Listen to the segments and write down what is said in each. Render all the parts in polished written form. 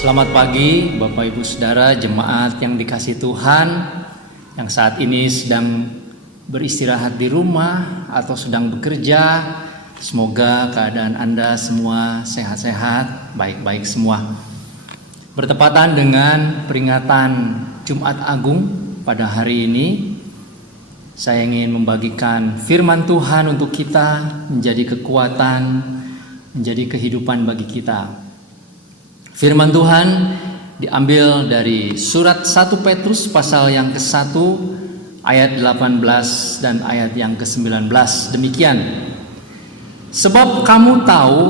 Selamat pagi Bapak Ibu Saudara jemaat yang dikasihi Tuhan, yang saat ini sedang beristirahat di rumah atau sedang bekerja. Semoga keadaan Anda semua sehat-sehat, baik-baik semua. Bertepatan dengan peringatan Jumat Agung pada hari ini, saya ingin membagikan firman Tuhan untuk kita menjadi kekuatan, menjadi kehidupan bagi kita. Firman Tuhan diambil dari surat 1 Petrus pasal yang ke-1 ayat 18 dan ayat yang ke-19. Demikian. Sebab kamu tahu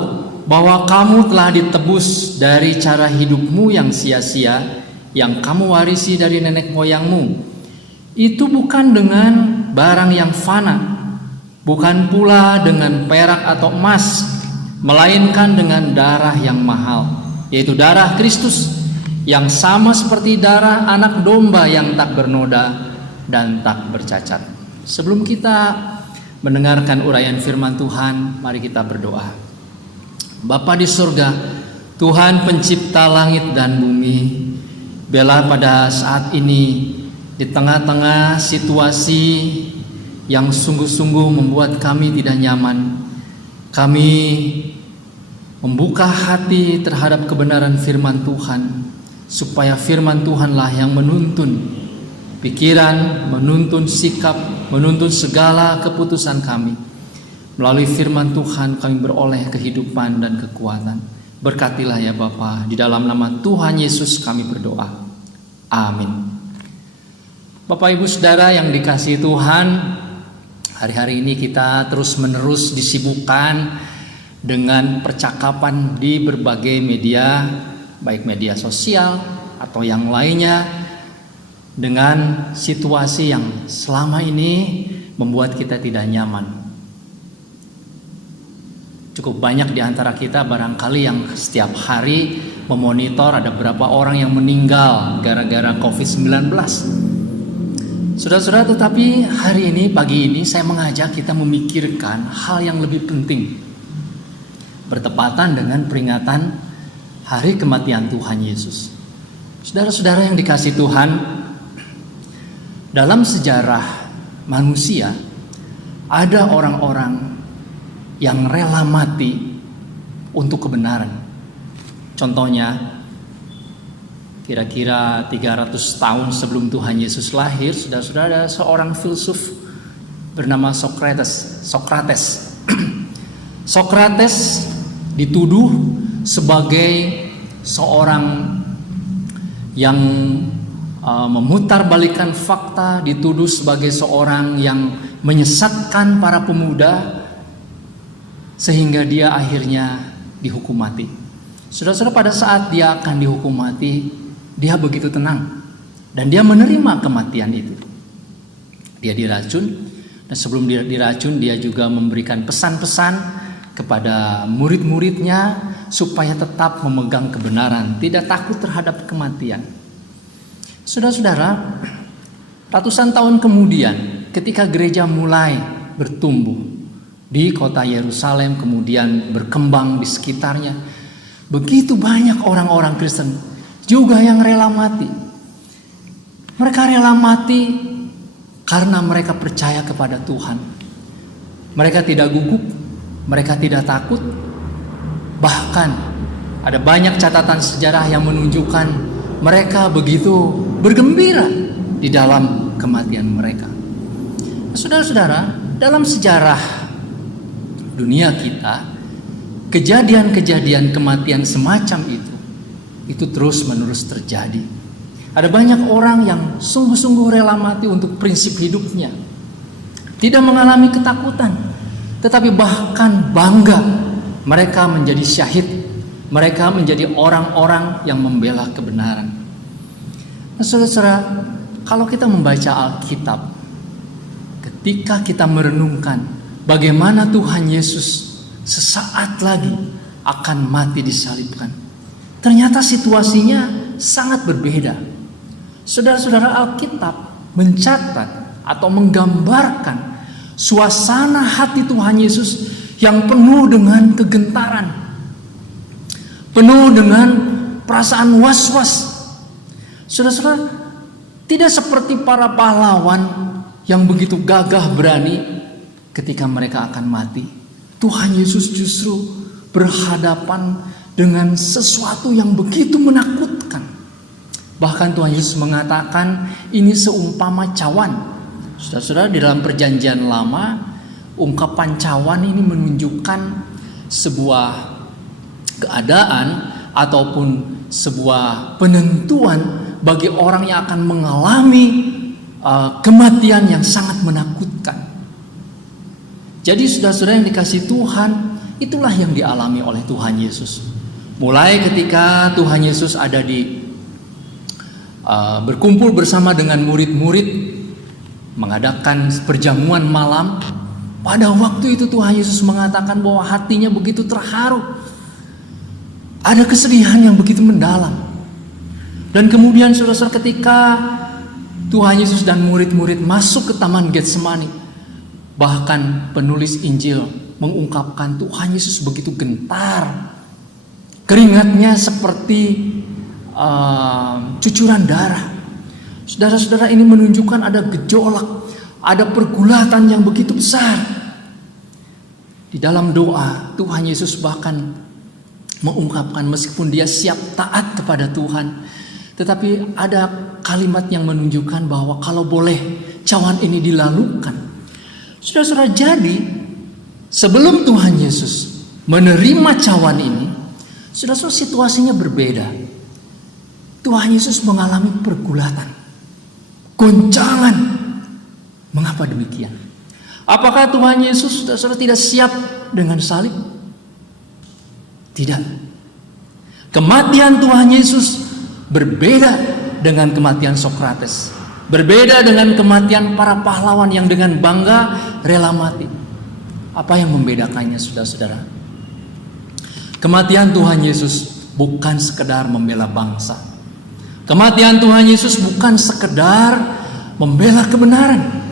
bahwa kamu telah ditebus dari cara hidupmu yang sia-sia yang kamu warisi dari nenek moyangmu. Itu bukan dengan barang yang fana, bukan pula dengan perak atau emas, melainkan dengan darah yang mahal, yaitu darah Kristus, yang sama seperti darah anak domba yang tak bernoda dan tak bercacat. Sebelum kita mendengarkan uraian firman Tuhan, mari kita berdoa. Bapa di surga, Tuhan pencipta langit dan bumi, bela pada saat ini di tengah-tengah situasi yang sungguh-sungguh membuat kami tidak nyaman, kami membuka hati terhadap kebenaran firman Tuhan, supaya firman Tuhanlah yang menuntun pikiran, menuntun sikap, menuntun segala keputusan kami. Melalui firman Tuhan kami beroleh kehidupan dan kekuatan. Berkatilah ya Bapa, di dalam nama Tuhan Yesus kami berdoa. Amin. Bapak Ibu Saudara yang dikasihi Tuhan, hari-hari ini kita terus-menerus disibukkan dengan percakapan di berbagai media, baik media sosial atau yang lainnya, dengan situasi yang selama ini membuat kita tidak nyaman. Cukup banyak di antara kita barangkali yang setiap hari memonitor ada berapa orang yang meninggal gara-gara COVID-19. Saudara-saudara, tetapi hari ini, pagi ini saya mengajak kita memikirkan hal yang lebih penting, bertepatan dengan peringatan hari kematian Tuhan Yesus. Saudara-saudara yang dikasihi Tuhan, dalam sejarah manusia ada orang-orang yang rela mati untuk kebenaran. Contohnya, kira-kira 300 tahun sebelum Tuhan Yesus lahir, saudara-saudara, ada seorang filsuf bernama Sokrates. Sokrates dituduh sebagai seorang yang memutarbalikkan fakta, dituduh sebagai seorang yang menyesatkan para pemuda, sehingga dia akhirnya dihukum mati. Saudara-saudara, pada saat dia akan dihukum mati, dia begitu tenang dan dia menerima kematian itu. Dia diracun, dan sebelum dia diracun, dia juga memberikan pesan-pesan kepada murid-muridnya supaya tetap memegang kebenaran, tidak takut terhadap kematian. Saudara-saudara, ratusan tahun kemudian ketika gereja mulai bertumbuh di kota Yerusalem, kemudian berkembang di sekitarnya, begitu banyak orang-orang Kristen juga yang rela mati. Mereka rela mati karena mereka percaya kepada Tuhan. Mereka tidak gugup, mereka tidak takut. Bahkan ada banyak catatan sejarah yang menunjukkan mereka begitu bergembira di dalam kematian mereka. Saudara-saudara, dalam sejarah dunia kita, kejadian-kejadian kematian semacam itu terus-menerus terjadi. Ada banyak orang yang sungguh-sungguh rela mati untuk prinsip hidupnya, tidak mengalami ketakutan, tetapi bahkan bangga mereka menjadi syahid, mereka menjadi orang-orang yang membela kebenaran. Nah, saudara-saudara, kalau kita membaca Alkitab, ketika kita merenungkan bagaimana Tuhan Yesus sesaat lagi akan mati disalibkan, ternyata situasinya sangat berbeda. Saudara-saudara, Alkitab mencatat atau menggambarkan suasana hati Tuhan Yesus yang penuh dengan kegentaran, penuh dengan perasaan was-was. Saudara-saudara, tidak seperti para pahlawan yang begitu gagah berani ketika mereka akan mati. Tuhan Yesus justru berhadapan dengan sesuatu yang begitu menakutkan. Bahkan Tuhan Yesus mengatakan ini seumpama cawan. Saudara-saudara, di dalam perjanjian lama, ungkapan cawan ini menunjukkan sebuah keadaan ataupun sebuah penentuan bagi orang yang akan mengalami kematian yang sangat menakutkan. Jadi saudara-saudara yang dikasihi Tuhan, itulah yang dialami oleh Tuhan Yesus. Mulai ketika Tuhan Yesus ada berkumpul bersama dengan murid-murid, mengadakan perjamuan malam. Pada waktu itu Tuhan Yesus mengatakan bahwa hatinya begitu terharu. Ada kesedihan yang begitu mendalam. Dan kemudian saudara-saudara, ketika Tuhan Yesus dan murid-murid masuk ke Taman Getsemani, bahkan penulis Injil mengungkapkan Tuhan Yesus begitu gentar. Keringatnya seperti cucuran darah. Saudara-saudara, ini menunjukkan ada gejolak, ada pergulatan yang begitu besar. Di dalam doa, Tuhan Yesus bahkan mengungkapkan meskipun dia siap taat kepada Tuhan, tetapi ada kalimat yang menunjukkan bahwa kalau boleh cawan ini dilalukan. Saudara-saudara, jadi sebelum Tuhan Yesus menerima cawan ini, saudara-saudara, situasinya berbeda. Tuhan Yesus mengalami pergulatan, goncangan. Mengapa demikian? Apakah Tuhan Yesus saudara tidak siap dengan salib? Tidak. Kematian Tuhan Yesus berbeda dengan kematian Sokrates. Berbeda dengan kematian para pahlawan yang dengan bangga rela mati. Apa yang membedakannya, saudara-saudara? Kematian Tuhan Yesus bukan sekedar membela bangsa. Kematian Tuhan Yesus bukan sekedar membela kebenaran.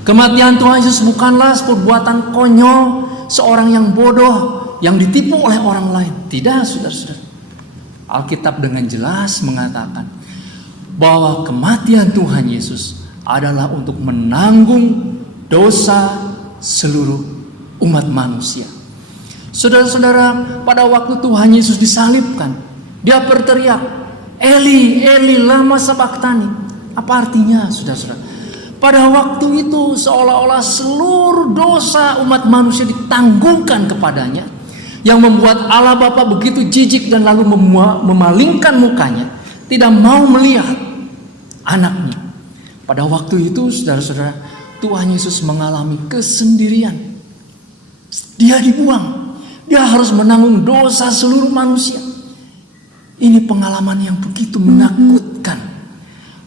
Kematian Tuhan Yesus bukanlah perbuatan konyol seorang yang bodoh yang ditipu oleh orang lain. Tidak, saudara-saudara. Alkitab dengan jelas mengatakan bahwa kematian Tuhan Yesus adalah untuk menanggung dosa seluruh umat manusia. Saudara-saudara, pada waktu Tuhan Yesus disalibkan, dia berteriak, Eli, Eli, lama sabachthani. Apa artinya, saudara-saudara? Pada waktu itu seolah-olah seluruh dosa umat manusia ditanggungkan kepadanya, yang membuat Allah Bapa begitu jijik dan lalu memalingkan mukanya, tidak mau melihat anaknya. Pada waktu itu, saudara-saudara, Tuhan Yesus mengalami kesendirian. Dia dibuang. Dia harus menanggung dosa seluruh manusia. Ini pengalaman yang begitu menakutkan,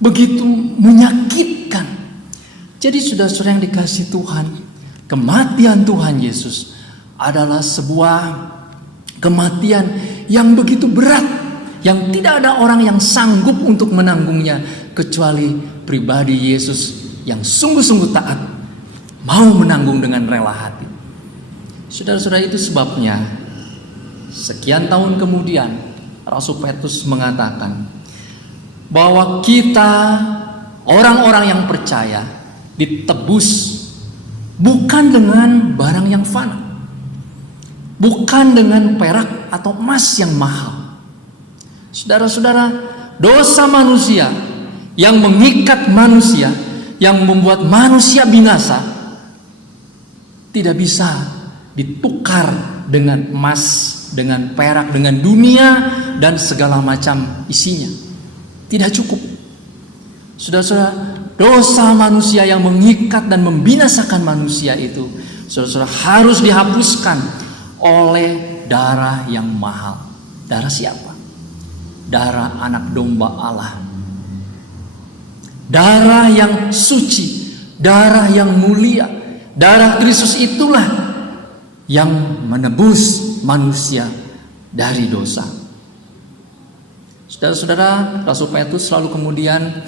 begitu menyakitkan. Jadi saudara-saudara yang dikasihi Tuhan, kematian Tuhan Yesus adalah sebuah kematian yang begitu berat, yang tidak ada orang yang sanggup untuk menanggungnya kecuali pribadi Yesus yang sungguh-sungguh taat, mau menanggung dengan rela hati. Saudara-saudara, itu sebabnya sekian tahun kemudian Rasul Petrus mengatakan bahwa kita orang-orang yang percaya ditebus bukan dengan barang yang fana, bukan dengan perak atau emas yang mahal. Saudara-saudara, dosa manusia yang mengikat manusia, yang membuat manusia binasa, tidak bisa ditukar dengan emas, dengan perak, dengan dunia dan segala macam isinya. Tidak cukup. Saudara-saudara, dosa manusia yang mengikat dan membinasakan manusia itu, saudara-saudara, harus dihapuskan oleh darah yang mahal. Darah siapa? Darah anak domba Allah. Darah yang suci, darah yang mulia. Darah Kristus itulah yang menebus manusia dari dosa. Saudara-saudara, Rasul Petrus selalu kemudian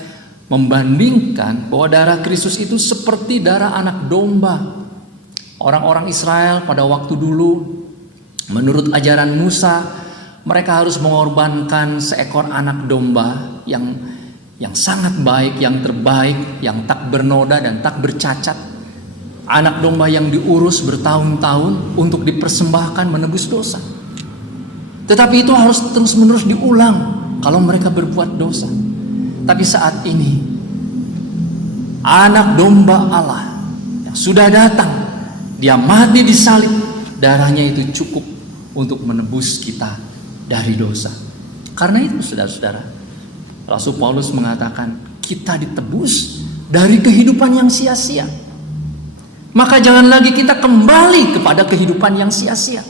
membandingkan bahwa darah Kristus itu seperti darah anak domba. Orang-orang Israel pada waktu dulu, menurut ajaran Musa, mereka harus mengorbankan seekor anak domba yang sangat baik, yang terbaik, yang tak bernoda dan tak bercacat. Anak domba yang diurus bertahun-tahun untuk dipersembahkan menebus dosa. Tetapi itu harus terus-menerus diulang kalau mereka berbuat dosa. Tapi saat ini anak domba Allah yang sudah datang, dia mati di salib, darahnya itu cukup untuk menebus kita dari dosa. Karena itu saudara-saudara, Rasul Paulus mengatakan kita ditebus dari kehidupan yang sia-sia. Maka jangan lagi kita kembali kepada kehidupan yang sia-sia.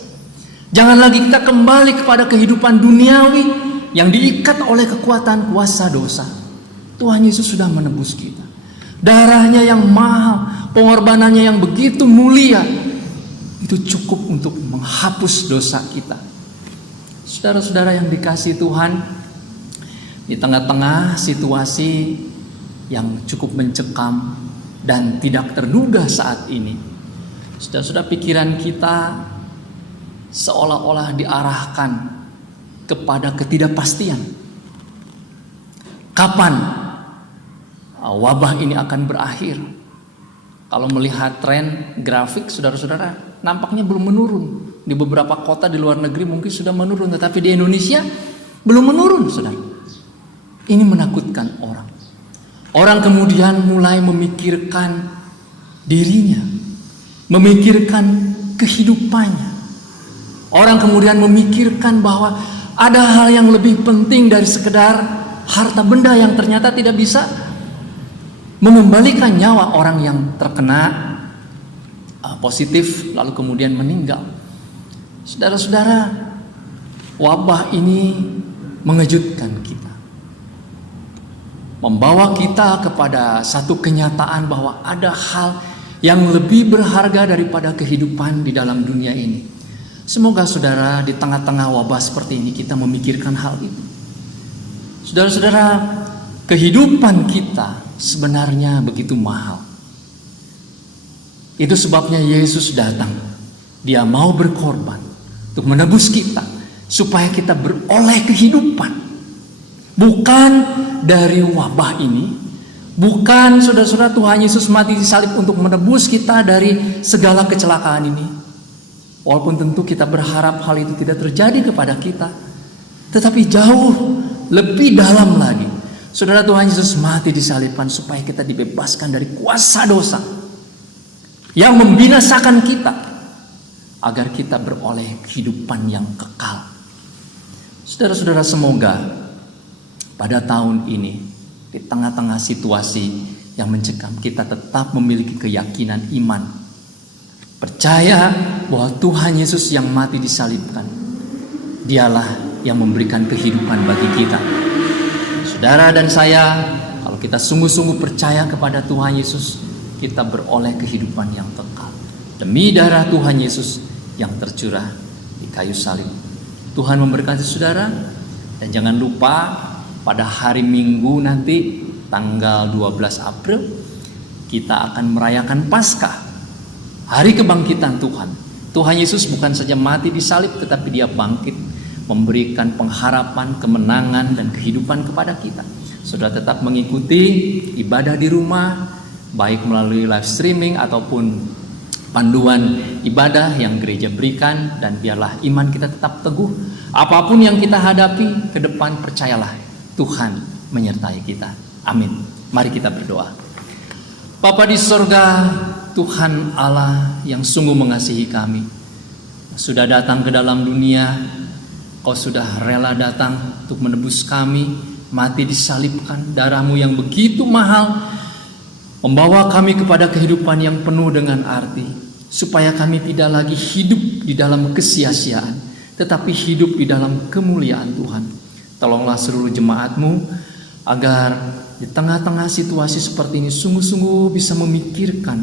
Jangan lagi kita kembali kepada kehidupan duniawi yang diikat oleh kekuatan kuasa dosa. Tuhan Yesus sudah menebus kita. Darahnya yang mahal, pengorbanannya yang begitu mulia, itu cukup untuk menghapus dosa kita. Saudara-saudara yang dikasihi Tuhan, di tengah-tengah situasi yang cukup mencekam dan tidak terduga saat ini, saudara-saudara, pikiran kita seolah-olah diarahkan kepada ketidakpastian. Kapan wabah ini akan berakhir? Kalau melihat tren grafik, saudara-saudara, nampaknya belum menurun. Di beberapa kota di luar negeri mungkin sudah menurun, tetapi di Indonesia belum menurun, saudara. Ini menakutkan orang. Orang kemudian mulai memikirkan dirinya, memikirkan kehidupannya. Orang kemudian memikirkan bahwa ada hal yang lebih penting dari sekedar harta benda yang ternyata tidak bisa mengembalikan nyawa orang yang terkena positif lalu kemudian meninggal. Saudara-saudara, wabah ini mengejutkan kita, membawa kita kepada satu kenyataan bahwa ada hal yang lebih berharga daripada kehidupan di dalam dunia ini. Semoga saudara di tengah-tengah wabah seperti ini kita memikirkan hal itu. Saudara-saudara, kehidupan kita sebenarnya begitu mahal. Itu sebabnya Yesus datang. Dia mau berkorban untuk menebus kita supaya kita beroleh kehidupan. Bukan dari wabah ini, bukan saudara-saudara Tuhan Yesus mati di salib untuk menebus kita dari segala kecelakaan ini. Walaupun tentu kita berharap hal itu tidak terjadi kepada kita, tetapi jauh lebih dalam lagi, saudara, Tuhan Yesus mati disalibkan supaya kita dibebaskan dari kuasa dosa yang membinasakan kita, agar kita beroleh kehidupan yang kekal. Saudara-saudara, semoga pada tahun ini, di tengah-tengah situasi yang mencekam, kita tetap memiliki keyakinan iman, percaya bahwa Tuhan Yesus yang mati disalibkan, Dialah yang memberikan kehidupan bagi kita. Saudara dan saya, kalau kita sungguh-sungguh percaya kepada Tuhan Yesus, kita beroleh kehidupan yang kekal demi darah Tuhan Yesus yang tercurah di kayu salib. Tuhan memberkati saudara, dan jangan lupa pada hari Minggu nanti tanggal 12 April kita akan merayakan Paskah, hari kebangkitan Tuhan. Tuhan Yesus bukan saja mati di salib, tetapi Dia bangkit, memberikan pengharapan, kemenangan, dan kehidupan kepada kita. Saudara tetap mengikuti ibadah di rumah, baik melalui live streaming ataupun panduan ibadah yang gereja berikan, dan biarlah iman kita tetap teguh. Apapun yang kita hadapi ke depan, percayalah Tuhan menyertai kita. Amin. Mari kita berdoa. Bapa di sorga, Tuhan Allah yang sungguh mengasihi kami, sudah datang ke dalam dunia, Kau sudah rela datang untuk menebus kami, mati disalibkan, darah-Mu yang begitu mahal membawa kami kepada kehidupan yang penuh dengan arti, supaya kami tidak lagi hidup di dalam kesia-siaan, tetapi hidup di dalam kemuliaan Tuhan. Tolonglah seluruh jemaat-Mu agar di tengah-tengah situasi seperti ini sungguh-sungguh bisa memikirkan,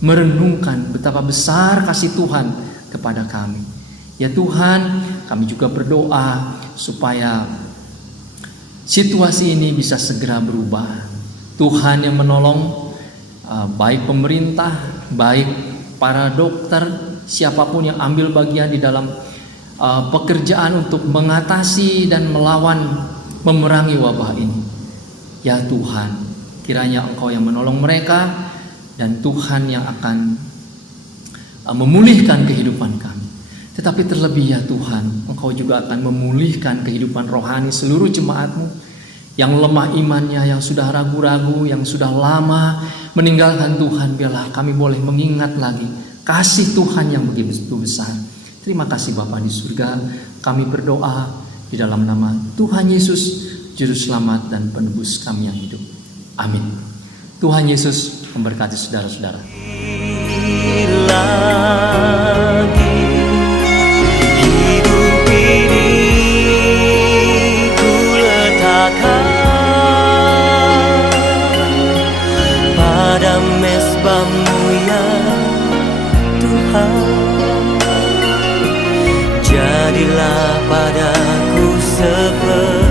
merenungkan betapa besar kasih Tuhan kepada kami. Ya Tuhan, kami juga berdoa supaya situasi ini bisa segera berubah. Tuhan yang menolong, baik pemerintah, baik para dokter, siapapun yang ambil bagian di dalam pekerjaan untuk mengatasi dan melawan, memerangi wabah ini. Ya Tuhan, kiranya Engkau yang menolong mereka, dan Tuhan yang akan memulihkan kehidupan kami. Tetapi terlebih ya Tuhan, Engkau juga akan memulihkan kehidupan rohani seluruh jemaat-Mu yang lemah imannya, yang sudah ragu-ragu, yang sudah lama meninggalkan Tuhan. Biarlah kami boleh mengingat lagi kasih Tuhan yang begitu besar. Terima kasih Bapa di surga. Kami berdoa di dalam nama Tuhan Yesus, Juru Selamat dan Penebus kami yang hidup. Amin. Tuhan Yesus memberkati saudara-saudara. Hidup ini ku letakkan pada mezbah-Mu ya Tuhan. Jadilah padaku seperti